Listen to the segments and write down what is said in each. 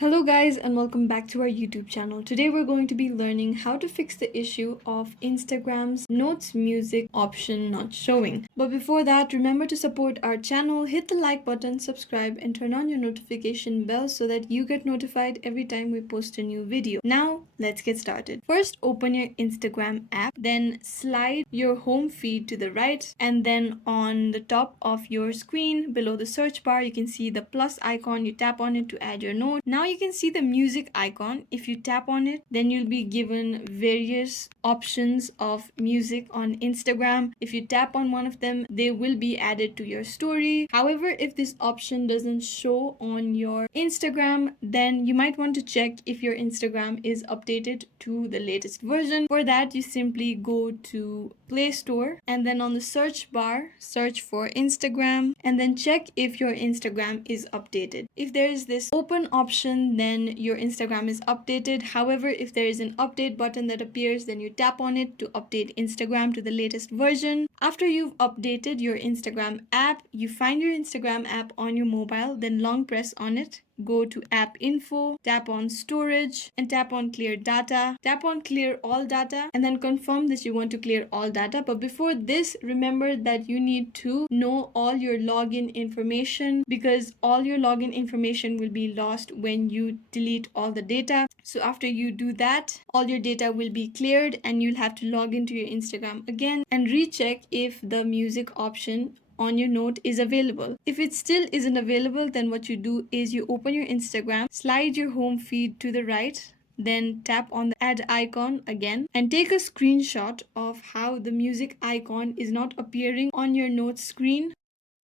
Hello guys and welcome back to our YouTube channel. Today we're going to be learning how to fix the issue of Instagram's Notes Music option not showing. But before that, remember to support our channel, hit the like button, subscribe and turn on your notification bell so that you get notified every time we post a new video. Now let's get started. First, open your Instagram app, then slide your home feed to the right, and then on the top of your screen below the search bar you can see the plus icon. You tap on it to add your note. Now you can see the music icon. If you tap on it, then you'll be given various options of music on Instagram. If you tap on one of them, they will be added to your story. However, if this option doesn't show on your Instagram, then you might want to check if your Instagram is updated to the latest version. For that, you simply go to Play Store and then on the search bar, search for Instagram and then check if your Instagram is updated. If there is this open option, then your Instagram is updated. However, if there is an update button that appears, then you tap on it to update Instagram to the latest version. After you've updated your Instagram app, you find your Instagram app on your mobile, then long press on it. Go to app info, tap on storage and tap on clear data. Tap on clear all data and then confirm that you want to clear all data. But before this, remember that you need to know all your login information because all your login information will be lost when you delete all the data. So after you do that, all your data will be cleared and you'll have to log into your Instagram again and recheck if the music option on your note is available. If it still isn't available, then what you do is you open your Instagram, slide your home feed to the right, then tap on the add icon again and take a screenshot of how the music icon is not appearing on your notes screen.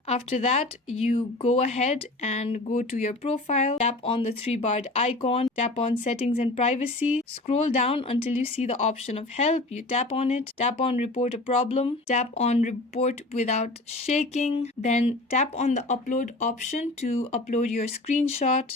After that, you go ahead and go to your profile, tap on the three-barred icon, tap on settings and privacy, scroll down until you see the option of help. You tap on it, tap on report a problem, tap on report without shaking, then tap on the upload option to upload your screenshot.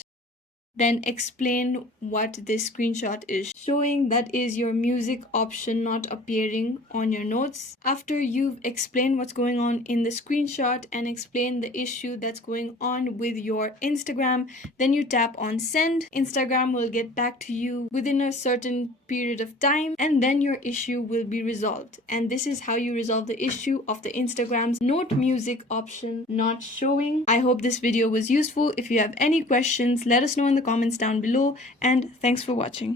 Then explain what this screenshot is showing, that is your music option not appearing on your notes. After you've explained what's going on in the screenshot and explain the issue that's going on with your Instagram, then you tap on send. Instagram will get back to you within a certain period of time and then your issue will be resolved. And this is how you resolve the issue of the Instagram's note music option not showing. I hope this video was useful. If you have any questions, let us know in the comments down below and thanks for watching.